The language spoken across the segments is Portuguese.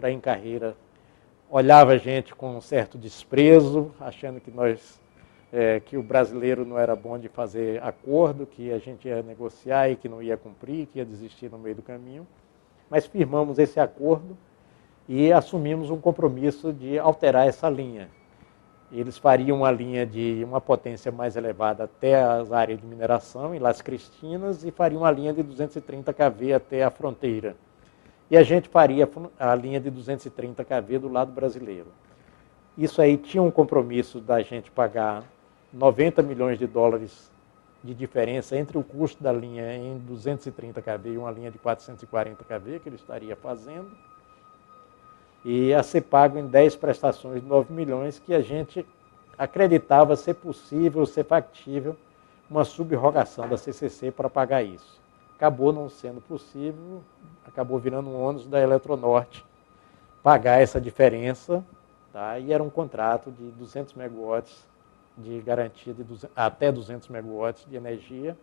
Efraim Carreira olhava a gente com um certo desprezo, achando que que o brasileiro não era bom de fazer acordo, que a gente ia negociar e que não ia cumprir, que ia desistir no meio do caminho. Mas firmamos esse acordo e assumimos um compromisso de alterar essa linha. Eles fariam uma linha de uma potência mais elevada até as áreas de mineração, em Las Cristinas, e fariam uma linha de 230 kV até a fronteira. E a gente faria a linha de 230 kV do lado brasileiro. Isso aí tinha um compromisso da gente pagar 90 milhões de dólares de diferença entre o custo da linha em 230 kV e uma linha de 440 kV que ele estaria fazendo, e a ser pago em 10 prestações de 9 milhões, que a gente acreditava ser possível, ser factível, uma subrogação da CCC para pagar isso. Acabou não sendo possível, acabou virando um ônus da Eletronorte pagar essa diferença, tá? E era um contrato de 200 megawatts de garantia de até 200 megawatts de energia,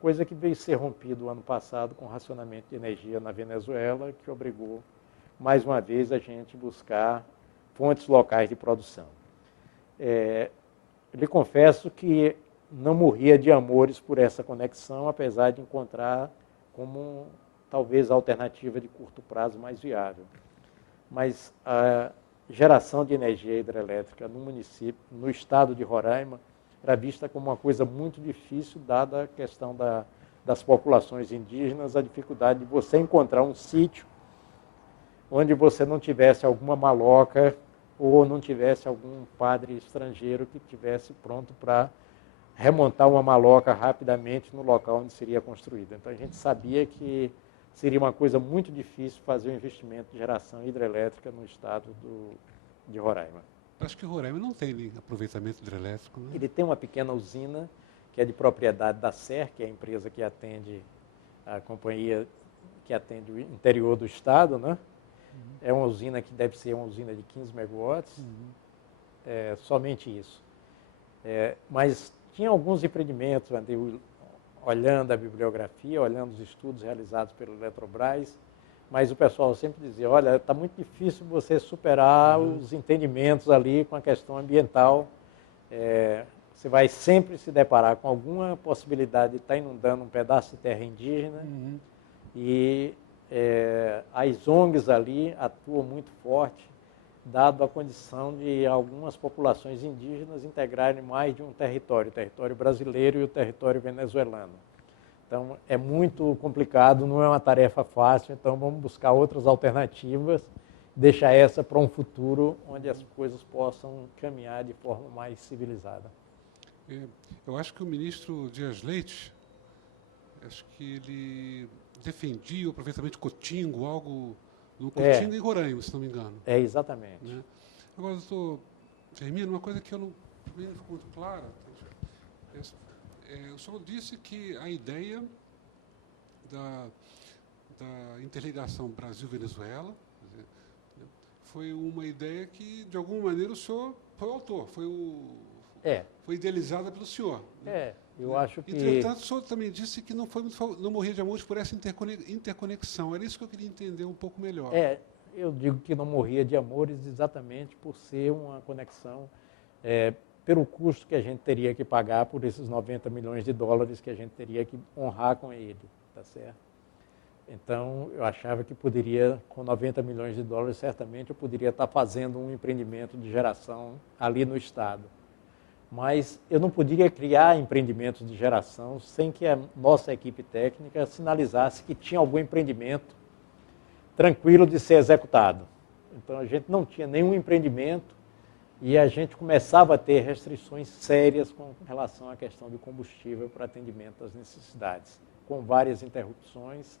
coisa que veio ser rompido ano passado com o racionamento de energia na Venezuela, que obrigou mais uma vez a gente buscar fontes locais de produção. Lhe confesso que não morria de amores por essa conexão, apesar de encontrar como talvez a alternativa de curto prazo mais viável. Mas a geração de energia hidrelétrica no município, no estado de Roraima, era vista como uma coisa muito difícil, dada a questão das populações indígenas, a dificuldade de você encontrar um sítio onde você não tivesse alguma maloca ou não tivesse algum padre estrangeiro que estivesse pronto para remontar uma maloca rapidamente no local onde seria construída. Então a gente sabia que seria uma coisa muito difícil fazer um investimento de geração hidrelétrica no estado de Roraima. Acho que Roraima não tem aproveitamento hidrelétrico, né? Ele tem uma pequena usina que é de propriedade da SER, que é a empresa que atende a companhia que atende o interior do estado, né? É uma usina que deve ser uma usina de 15 megawatts, somente isso. Mas tinha alguns empreendimentos, andei olhando a bibliografia, olhando os estudos realizados pelo Eletrobras, mas o pessoal sempre dizia, olha, está muito difícil você superar os entendimentos ali com a questão ambiental, você vai sempre se deparar com alguma possibilidade de estar inundando um pedaço de terra indígena, e as ONGs ali atuam muito forte, dado a condição de algumas populações indígenas integrarem mais de um território, o território brasileiro e o território venezuelano. Então, é muito complicado, não é uma tarefa fácil, então vamos buscar outras alternativas, deixar essa para um futuro onde as coisas possam caminhar de forma mais civilizada. Eu acho que o ministro Dias Leite, acho que ele defendia o aproveitamento de Cotingo, algo no Cotingo e Roraima, se não me engano. Exatamente. Né? Agora, doutor Firmino, uma coisa que não ficou muito clara, o senhor disse que a ideia da interligação Brasil-Venezuela foi uma ideia que, de alguma maneira, o senhor foi o autor, foi idealizada pelo senhor. Eu acho que... Entretanto, o senhor também disse que não morria de amores por essa interconexão. Era isso que eu queria entender um pouco melhor. Eu digo que não morria de amores exatamente por ser uma conexão, pelo custo que a gente teria que pagar por esses 90 milhões de dólares que a gente teria que honrar com ele, tá certo? Então, eu achava que poderia, com 90 milhões de dólares, certamente eu poderia estar fazendo um empreendimento de geração ali no estado. Mas eu não podia criar empreendimentos de geração sem que a nossa equipe técnica sinalizasse que tinha algum empreendimento tranquilo de ser executado. Então, a gente não tinha nenhum empreendimento e a gente começava a ter restrições sérias com relação à questão do combustível para atendimento às necessidades, com várias interrupções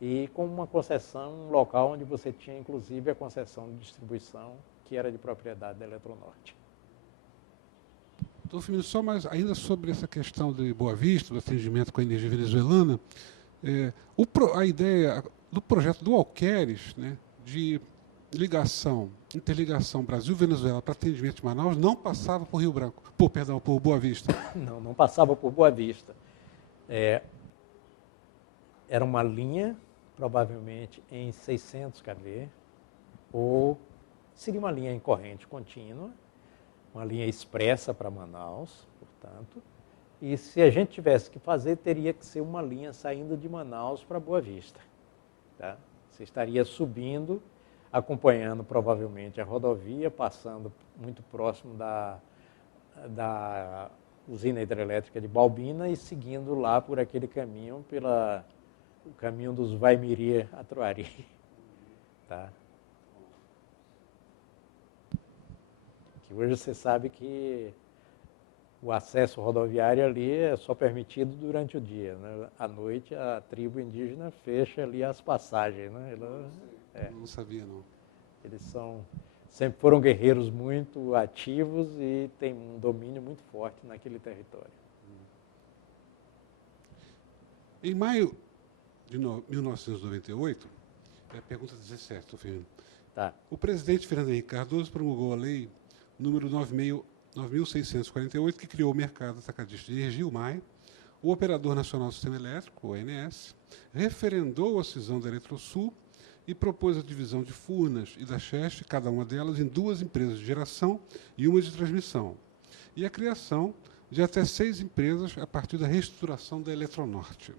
e com uma concessão, um local onde você tinha, inclusive, a concessão de distribuição, que era de propriedade da Eletronorte. Doutor Firmino, só mais ainda sobre essa questão de Boa Vista, do atendimento com a energia venezuelana, a ideia do projeto do Alqueires, né, de interligação Brasil-Venezuela para atendimento de Manaus, não passava por Rio Branco, por Boa Vista. Não passava por Boa Vista. Era uma linha, provavelmente em 600 kV, ou seria uma linha em corrente contínua, uma linha expressa para Manaus, portanto, e se a gente tivesse que fazer, teria que ser uma linha saindo de Manaus para Boa Vista. Tá? Você estaria subindo, acompanhando provavelmente a rodovia, passando muito próximo da usina hidrelétrica de Balbina e seguindo lá por aquele caminho, o caminho dos Vaimiri a Troari. Tá? Que hoje você sabe que o acesso rodoviário ali é só permitido durante o dia, né? À noite a tribo indígena fecha ali as passagens, né? Não sabia, não. Eles sempre foram guerreiros muito ativos e têm um domínio muito forte naquele território. Em maio de 1998, é a pergunta 17, estou vendo. Tá. O presidente Fernando Henrique Cardoso promulgou a lei número 9.648, que criou o mercado atacadista de energia, o MAE, o Operador Nacional do Sistema Elétrico, o ONS, referendou a cisão da Eletrosul e propôs a divisão de Furnas e da Cheste, cada uma delas, em 2 empresas de geração e uma de transmissão, e a criação de até 6 empresas a partir da reestruturação da Eletronorte.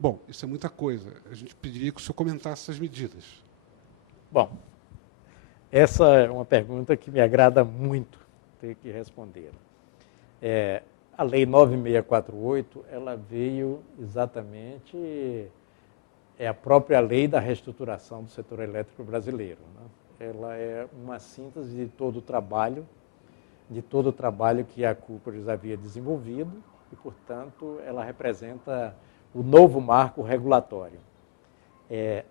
Bom, isso é muita coisa. A gente pediria que o senhor comentasse essas medidas. Bom, essa é uma pergunta que me agrada muito ter que responder. A Lei 9648, ela veio exatamente, é a própria lei da reestruturação do setor elétrico brasileiro, né? Ela é uma síntese de todo o trabalho que a Cooper havia desenvolvido e, portanto, ela representa o novo marco regulatório.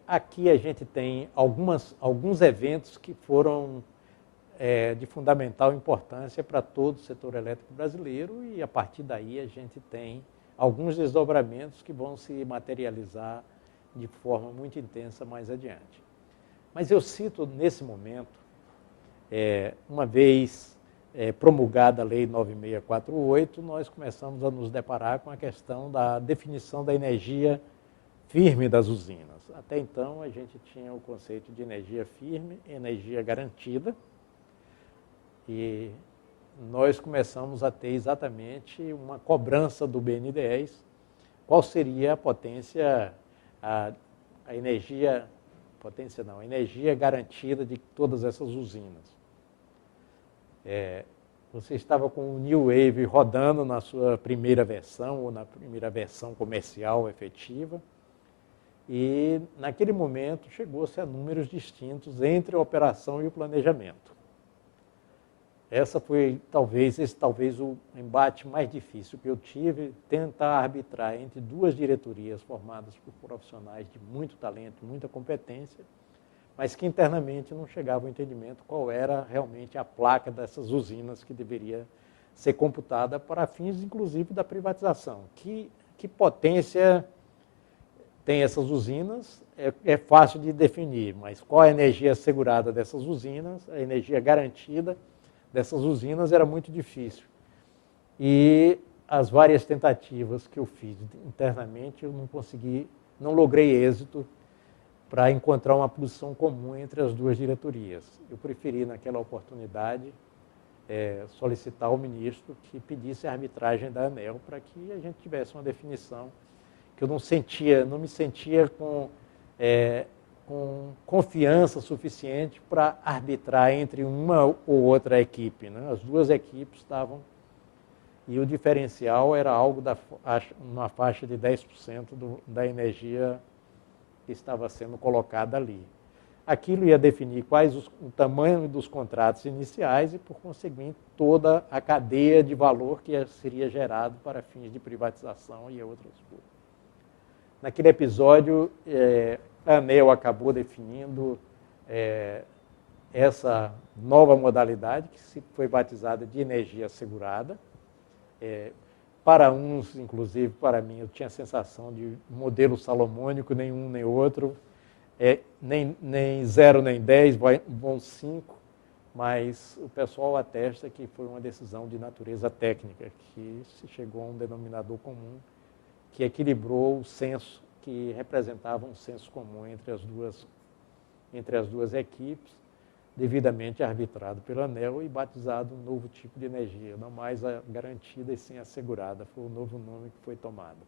Aqui a gente tem alguns eventos que foram de fundamental importância para todo o setor elétrico brasileiro e, a partir daí, a gente tem alguns desdobramentos que vão se materializar de forma muito intensa mais adiante. Mas eu cito, nesse momento, uma vez promulgada a Lei 9648, nós começamos a nos deparar com a questão da definição da energia firme das usinas. Até então, a gente tinha o conceito de energia firme, energia garantida, e nós começamos a ter exatamente uma cobrança do BNDES, qual seria a potência, a energia garantida de todas essas usinas. Você estava com o New Wave rodando na sua primeira versão, ou na primeira versão comercial efetiva, e naquele momento chegou-se a números distintos entre a operação e o planejamento. Esse talvez o embate mais difícil que eu tive, tentar arbitrar entre 2 diretorias formadas por profissionais de muito talento, muita competência, mas que internamente não chegava ao entendimento qual era realmente a placa dessas usinas que deveria ser computada para fins, inclusive, da privatização. Que potência tem essas usinas? É fácil de definir, mas qual a energia assegurada dessas usinas, a energia garantida dessas usinas era muito difícil. E as várias tentativas que eu fiz internamente, eu não logrei êxito para encontrar uma posição comum entre as 2 diretorias. Eu preferi, naquela oportunidade, solicitar ao ministro que pedisse a arbitragem da ANEEL para que a gente tivesse uma definição que eu não me sentia com confiança suficiente para arbitrar entre uma ou outra equipe, né? As 2 equipes estavam, e o diferencial era algo uma faixa de 10% da energia que estava sendo colocada ali. Aquilo ia definir o tamanho dos contratos iniciais e, por conseguinte, toda a cadeia de valor que seria gerado para fins de privatização e outras coisas. Naquele episódio, a ANEEL acabou definindo essa nova modalidade, que foi batizada de energia assegurada. Para uns, inclusive para mim, eu tinha a sensação de modelo salomônico, nenhum nem outro, nem 0 nem 10, vão 5, mas o pessoal atesta que foi uma decisão de natureza técnica, que se chegou a um denominador comum que equilibrou o senso, que representava um senso comum entre as duas equipes, devidamente arbitrado pela ANEEL e batizado um novo tipo de energia, não mais a garantida e sim assegurada, foi o novo nome que foi tomado.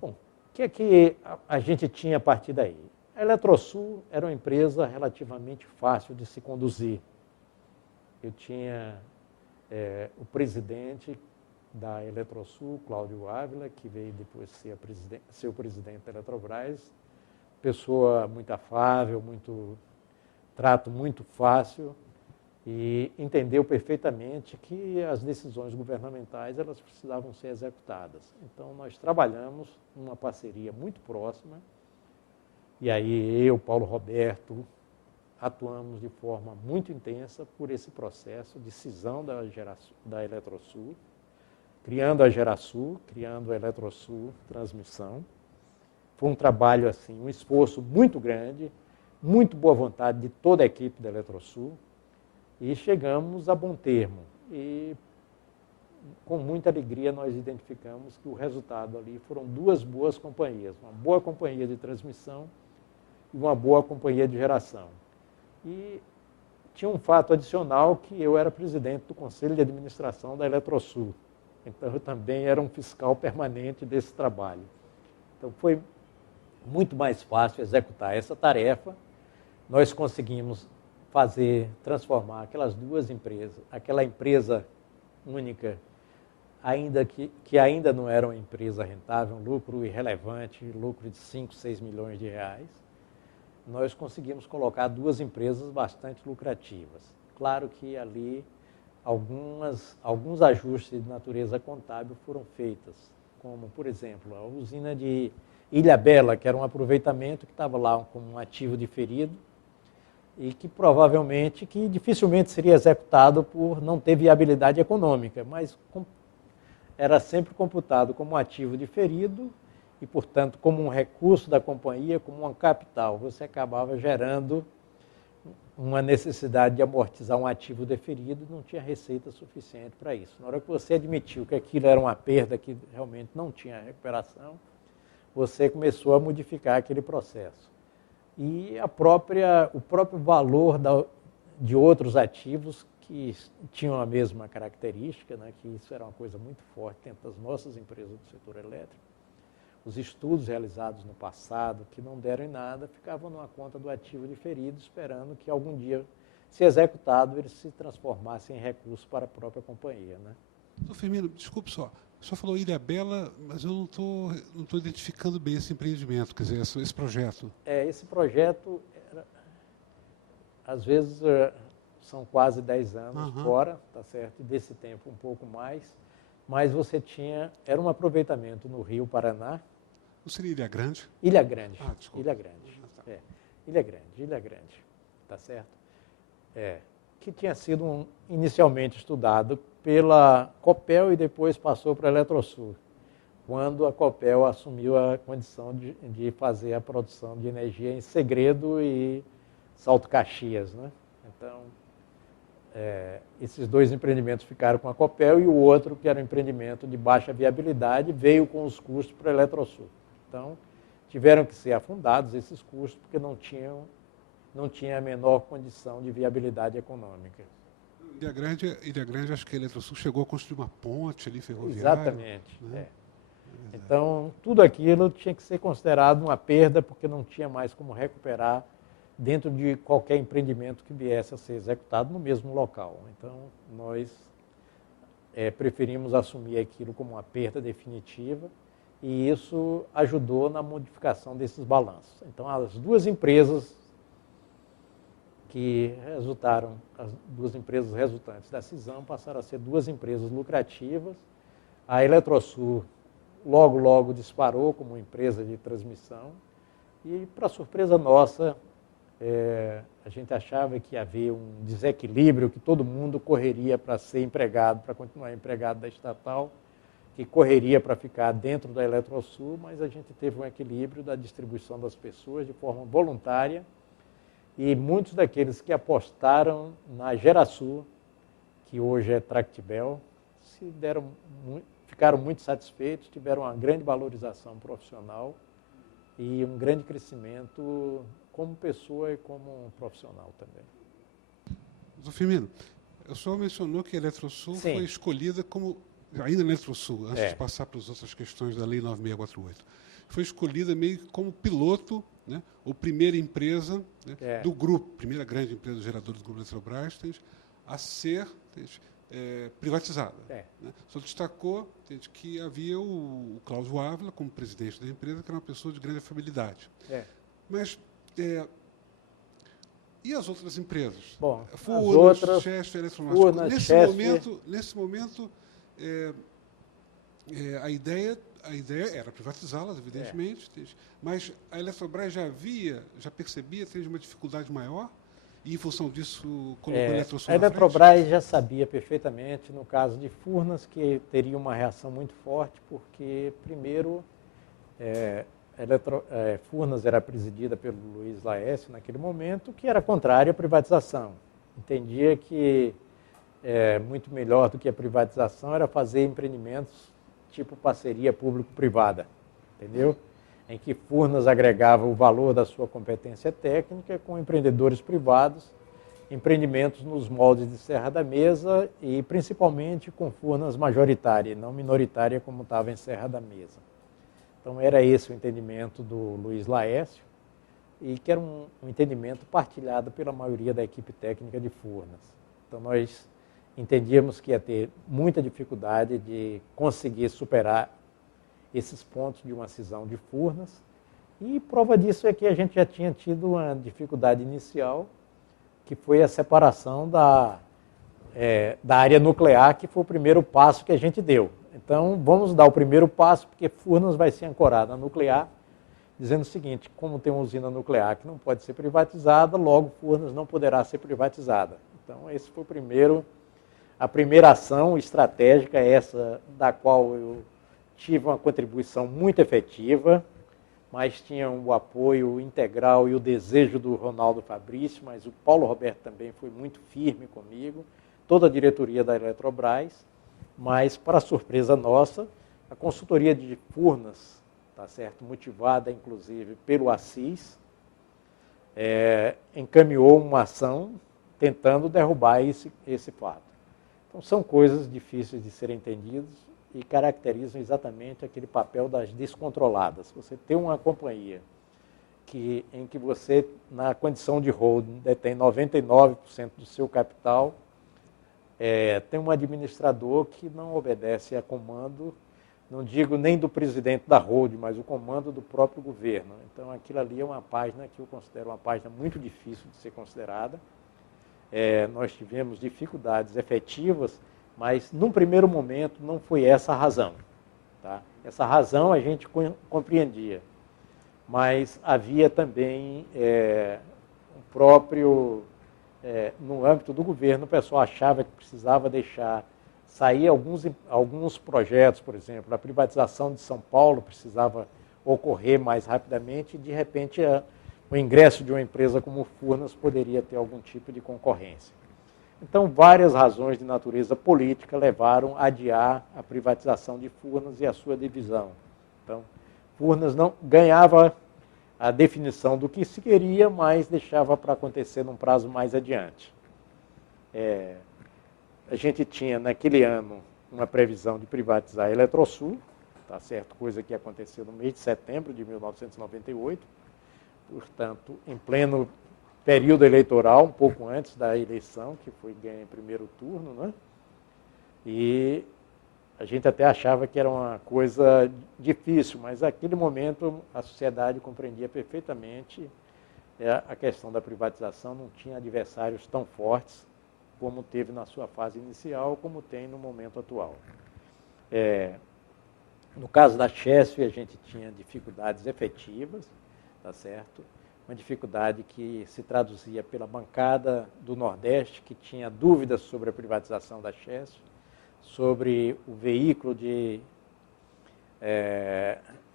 Bom, o que é que a gente tinha a partir daí? A Eletrosul era uma empresa relativamente fácil de se conduzir. Eu tinha o presidente da Eletrosul, Cláudio Ávila, que veio depois ser o presidente da Eletrobras, pessoa muito afável, trato muito fácil, e entendeu perfeitamente que as decisões governamentais elas precisavam ser executadas. Então, nós trabalhamos numa parceria muito próxima, e aí eu, Paulo Roberto, atuamos de forma muito intensa por esse processo de cisão da Eletrosul, criando a Gerasul, criando a Eletrosul Transmissão. Foi um trabalho, assim, um esforço muito grande, muito boa vontade de toda a equipe da Eletrosul, e chegamos a bom termo. E com muita alegria nós identificamos que o resultado ali foram duas boas companhias, uma boa companhia de transmissão e uma boa companhia de geração. E tinha um fato adicional que eu era presidente do Conselho de Administração da Eletrosul. Então eu também era um fiscal permanente desse trabalho. Então foi muito mais fácil executar essa tarefa. Nós conseguimos transformar aquelas duas empresas, aquela empresa única, que ainda não era uma empresa rentável, um lucro irrelevante, lucro de 5, 6 milhões de reais, nós conseguimos colocar duas empresas bastante lucrativas. Claro que ali alguns ajustes de natureza contábil foram feitos, como, por exemplo, a usina de Ilhabela, que era um aproveitamento que estava lá como um ativo diferido, e que dificilmente seria executado por não ter viabilidade econômica, mas era sempre computado como um ativo diferido e, portanto, como um recurso da companhia, como um capital. Você acabava gerando uma necessidade de amortizar um ativo deferido e não tinha receita suficiente para isso. Na hora que você admitiu que aquilo era uma perda que realmente não tinha recuperação, você começou a modificar aquele processo. E o próprio valor de outros ativos que tinham a mesma característica, né, que isso era uma coisa muito forte dentro das nossas empresas do setor elétrico. Os estudos realizados no passado, que não deram em nada, ficavam numa conta do ativo diferido, esperando que algum dia, se executado, ele se transformasse em recurso para a própria companhia, né? Doutor Firmino, desculpe só. O senhor falou Ilhabela, mas eu não estou identificando bem esse empreendimento, quer dizer, esse projeto. Esse projeto, às vezes, são quase 10 anos fora, tá certo? Desse tempo um pouco mais, mas era um aproveitamento no Rio Paraná. Não seria Ilha Grande? Ilha Grande. Desculpa. Ilha Grande. Ilha Grande, tá certo? Que tinha sido inicialmente estudado pela Copel e depois passou para a Eletrosul, quando a Copel assumiu a condição de fazer a produção de energia em Segredo e Salto Caxias, né? Então, esses dois empreendimentos ficaram com a Copel e o outro, que era um empreendimento de baixa viabilidade, veio com os custos para a Eletrosul. Então, tiveram que ser afundados esses custos porque não tinha a menor condição de viabilidade econômica. Ilha Grande, acho que a Eletrosul chegou a construir uma ponte ali ferroviária. Exatamente. Né? Então, tudo aquilo tinha que ser considerado uma perda porque não tinha mais como recuperar dentro de qualquer empreendimento que viesse a ser executado no mesmo local. Então, nós preferimos assumir aquilo como uma perda definitiva e isso ajudou na modificação desses balanços. Então, as duas empresas as duas empresas resultantes da cisão passaram a ser duas empresas lucrativas. A Eletrosul logo disparou como empresa de transmissão e, para surpresa nossa, a gente achava que havia um desequilíbrio, que todo mundo correria para ser empregado, para continuar empregado da estatal, que correria para ficar dentro da Eletrosul, mas a gente teve um equilíbrio da distribuição das pessoas de forma voluntária. E muitos daqueles que apostaram na Gerasul, que hoje é Tractibel, ficaram muito satisfeitos, tiveram uma grande valorização profissional e um grande crescimento como pessoa e como um profissional também. Doutor Firmino, o senhor mencionou que a Eletrosul Sim. foi escolhida como, ainda na Eletrosul, antes É. de passar para as outras questões da Lei 9648, foi escolhida meio que como piloto, né, ou primeira empresa, né, do grupo, primeira grande empresa geradora do Grupo Eletrobras, a ser privatizada. É. Né. O senhor destacou que havia o Cláudio Ávila como presidente da empresa, que era uma pessoa de grande afabilidade. É. Mas e as outras empresas? Bom, Furnas, as outras, Chesf, Furnas, nesse momento, a ideia era privatizá-las, evidentemente, mas a Eletrobras já percebia ter uma dificuldade maior e, em função disso, colocou a Eletrosul a na Eletrobras frente? já sabia perfeitamente, no caso de Furnas, que teria uma reação muito forte, porque, primeiro, Furnas era presidida pelo Luiz Laécio naquele momento, que era contrário à privatização. Entendia que muito melhor do que a privatização era fazer empreendimentos tipo parceria público-privada, entendeu? Em que Furnas agregava o valor da sua competência técnica com empreendedores privados, empreendimentos nos moldes de Serra da Mesa e principalmente com Furnas majoritária, não minoritária como estava em Serra da Mesa. Então era esse o entendimento do Luiz Laécio e que era um entendimento partilhado pela maioria da equipe técnica de Furnas. Então nós entendíamos que ia ter muita dificuldade de conseguir superar esses pontos de uma cisão de Furnas e prova disso é que a gente já tinha tido uma dificuldade inicial, que foi a separação da área nuclear, que foi o primeiro passo que a gente deu. Então, vamos dar o primeiro passo, porque Furnas vai ser ancorada na nuclear, dizendo o seguinte, como tem uma usina nuclear que não pode ser privatizada, logo Furnas não poderá ser privatizada. Então, esse foi a primeira ação estratégica, essa da qual eu tive uma contribuição muito efetiva, mas tinha o apoio integral e o desejo do Ronaldo Fabrício, mas o Paulo Roberto também foi muito firme comigo, toda a diretoria da Eletrobras, mas, para surpresa nossa, a consultoria de Furnas, tá certo, motivada inclusive pelo Assis, encaminhou uma ação tentando derrubar esse fato. Então, são coisas difíceis de serem entendidas e caracterizam exatamente aquele papel das descontroladas. Você tem uma companhia em que você, na condição de holding, detém 99% do seu capital, tem um administrador que não obedece a comando, não digo nem do presidente da holding, mas o comando do próprio governo. Então, aquilo ali é uma página que eu considero uma página muito difícil de ser considerada. Nós tivemos dificuldades efetivas, mas, num primeiro momento, não foi essa a razão. Tá? Essa razão a gente compreendia, mas havia também no âmbito do governo, o pessoal achava que precisava deixar sair alguns projetos, por exemplo, a privatização de São Paulo precisava ocorrer mais rapidamente e, de repente, o ingresso de uma empresa como Furnas poderia ter algum tipo de concorrência. Então, várias razões de natureza política levaram a adiar a privatização de Furnas e a sua divisão. Então, Furnas não ganhava a definição do que se queria, mas deixava para acontecer num prazo mais adiante. A gente tinha, naquele ano, uma previsão de privatizar a Eletrosul, tá certo? Coisa que aconteceu no mês de setembro de 1998, portanto, em pleno período eleitoral, um pouco antes da eleição, que foi ganha em primeiro turno, né? E a gente até achava que era uma coisa difícil, mas naquele momento a sociedade compreendia perfeitamente a questão da privatização, não tinha adversários tão fortes como teve na sua fase inicial, como tem no momento atual. No caso da Chesf, a gente tinha dificuldades efetivas, tá certo? Uma dificuldade que se traduzia pela bancada do Nordeste, que tinha dúvidas sobre a privatização da Chesf, sobre o veículo de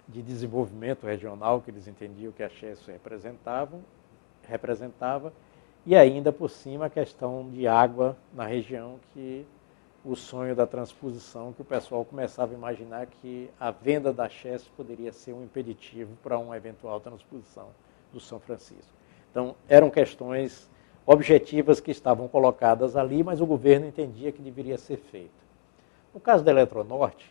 desenvolvimento regional que eles entendiam que a Chesf representava, e ainda por cima a questão de água na região, que o sonho da transposição, que o pessoal começava a imaginar que a venda da Chesf poderia ser um impeditivo para uma eventual transposição do São Francisco. Então, eram questões objetivas que estavam colocadas ali, mas o governo entendia que deveria ser feito. No caso da Eletronorte,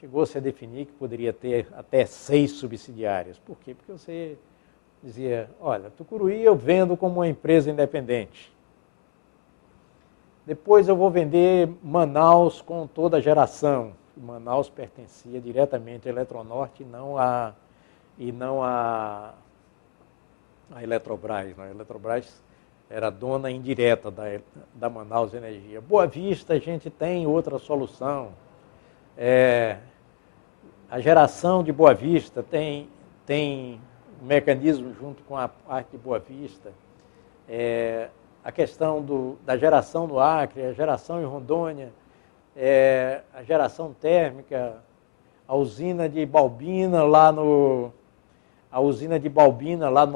chegou-se a definir que poderia ter até 6 subsidiárias. Por quê? Porque você dizia, olha, Tucuruí eu vendo como uma empresa independente. Depois eu vou vender Manaus com toda a geração. Manaus pertencia diretamente à Eletronorte e não à Eletrobras. A Eletrobras era dona indireta da Manaus Energia. Boa Vista, a gente tem outra solução. A geração de Boa Vista tem um mecanismo junto com a parte de Boa Vista. A questão da geração no Acre, a geração em Rondônia, a geração térmica, a usina de Balbina lá no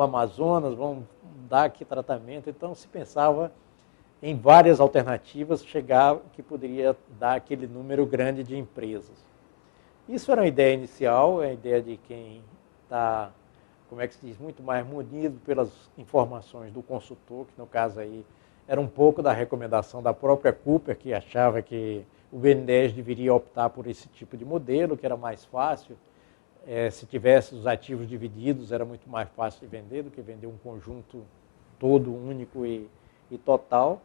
Amazonas, vão dar aqui tratamento. Então, se pensava em várias alternativas, chegar que poderia dar aquele número grande de empresas. Isso era uma ideia inicial, a ideia de quem está, como é que se diz, muito mais munido pelas informações do consultor, que no caso aí era um pouco da recomendação da própria Cooper, que achava que o BNDES deveria optar por esse tipo de modelo, que era mais fácil. Se tivesse os ativos divididos, era muito mais fácil de vender do que vender um conjunto todo, único e total.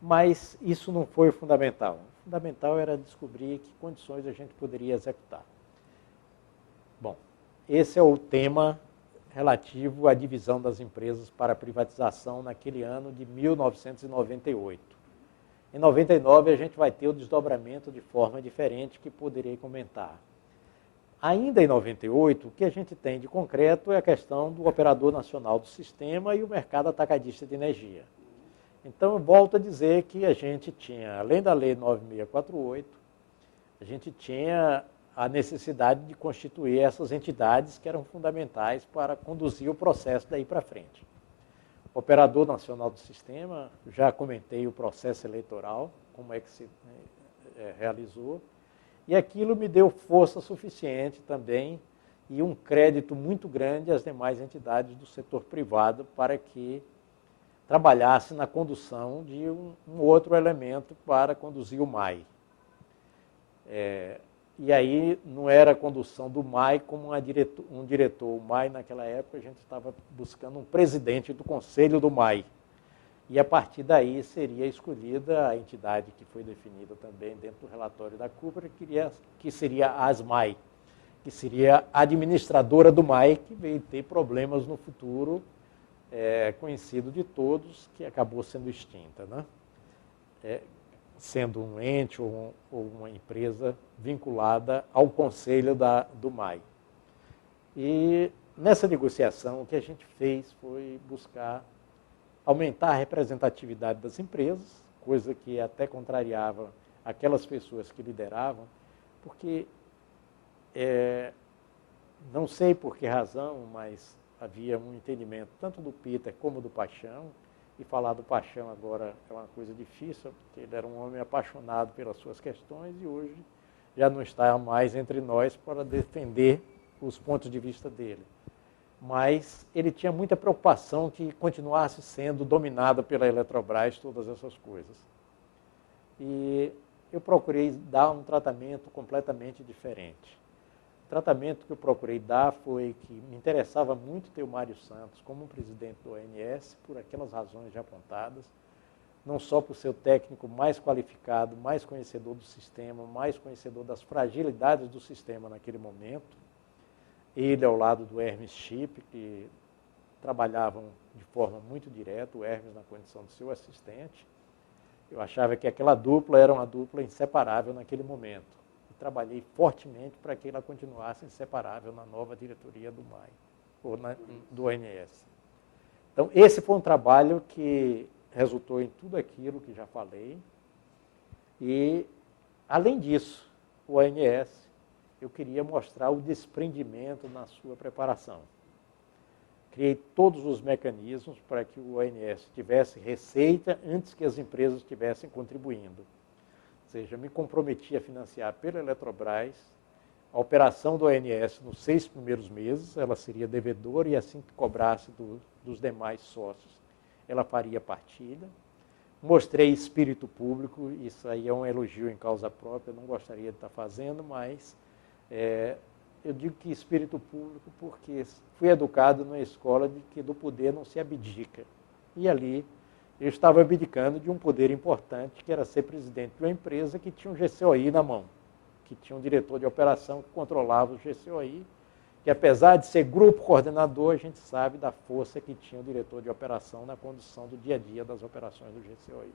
Mas isso não foi o fundamental. O fundamental era descobrir que condições a gente poderia executar. Bom, esse é o tema relativo à divisão das empresas para privatização naquele ano de 1998. Em 99 a gente vai ter o desdobramento de forma diferente que poderei comentar. Ainda em 98, o que a gente tem de concreto é a questão do operador nacional do sistema e o mercado atacadista de energia. Então, eu volto a dizer que a gente tinha, além da Lei 9648, a gente tinha a necessidade de constituir essas entidades que eram fundamentais para conduzir o processo daí para frente. O Operador Nacional do Sistema, já comentei o processo eleitoral, como é que se realizou, e aquilo me deu força suficiente também e um crédito muito grande às demais entidades do setor privado para que trabalhasse na condução de um outro elemento para conduzir o MAI. E aí não era a condução do MAI como um diretor. O MAI, naquela época, a gente estava buscando um presidente do conselho do MAI. E a partir daí seria escolhida a entidade que foi definida também dentro do relatório da Cooper, que seria a ASMAI, que seria a administradora do MAI, que veio ter problemas no futuro, conhecido de todos, que acabou sendo extinta, né? Sendo um ente ou uma empresa vinculada ao conselho do MAI. E nessa negociação o que a gente fez foi buscar aumentar a representatividade das empresas, coisa que até contrariava aquelas pessoas que lideravam, porque não sei por que razão, mas havia um entendimento tanto do Peter como do Paixão, e falar do Paixão agora é uma coisa difícil, porque ele era um homem apaixonado pelas suas questões e hoje já não está mais entre nós para defender os pontos de vista dele. Mas ele tinha muita preocupação que continuasse sendo dominada pela Eletrobras todas essas coisas. E eu procurei dar um tratamento completamente diferente. O tratamento que eu procurei dar foi que me interessava muito ter o Mário Santos como presidente do ONS, por aquelas razões já apontadas, não só por ser o técnico mais qualificado, mais conhecedor do sistema, mais conhecedor das fragilidades do sistema naquele momento, ele ao lado do Hermes Chip, que trabalhavam de forma muito direta, o Hermes na condição de seu assistente. Eu achava que aquela dupla era uma dupla inseparável naquele momento. E trabalhei fortemente para que ela continuasse inseparável na nova diretoria do MAI, ou do ONS. Então, esse foi um trabalho que resultou em tudo aquilo que já falei. E, além disso, o ONS, eu queria mostrar o desprendimento na sua preparação. Criei todos os mecanismos para que o ONS tivesse receita antes que as empresas estivessem contribuindo. Ou seja, me comprometi a financiar pela Eletrobras a operação do ONS nos 6 primeiros meses, ela seria devedora e assim que cobrasse dos demais sócios, ela faria partilha. Mostrei espírito público, isso aí é um elogio em causa própria, eu não gostaria de estar fazendo, mas eu digo que espírito público porque fui educado numa escola de que do poder não se abdica. E ali eu estava abdicando de um poder importante, que era ser presidente de uma empresa que tinha um GCOI na mão, que tinha um diretor de operação que controlava o GCOI, que apesar de ser grupo coordenador, a gente sabe da força que tinha o diretor de operação na condução do dia a dia das operações do GCOI.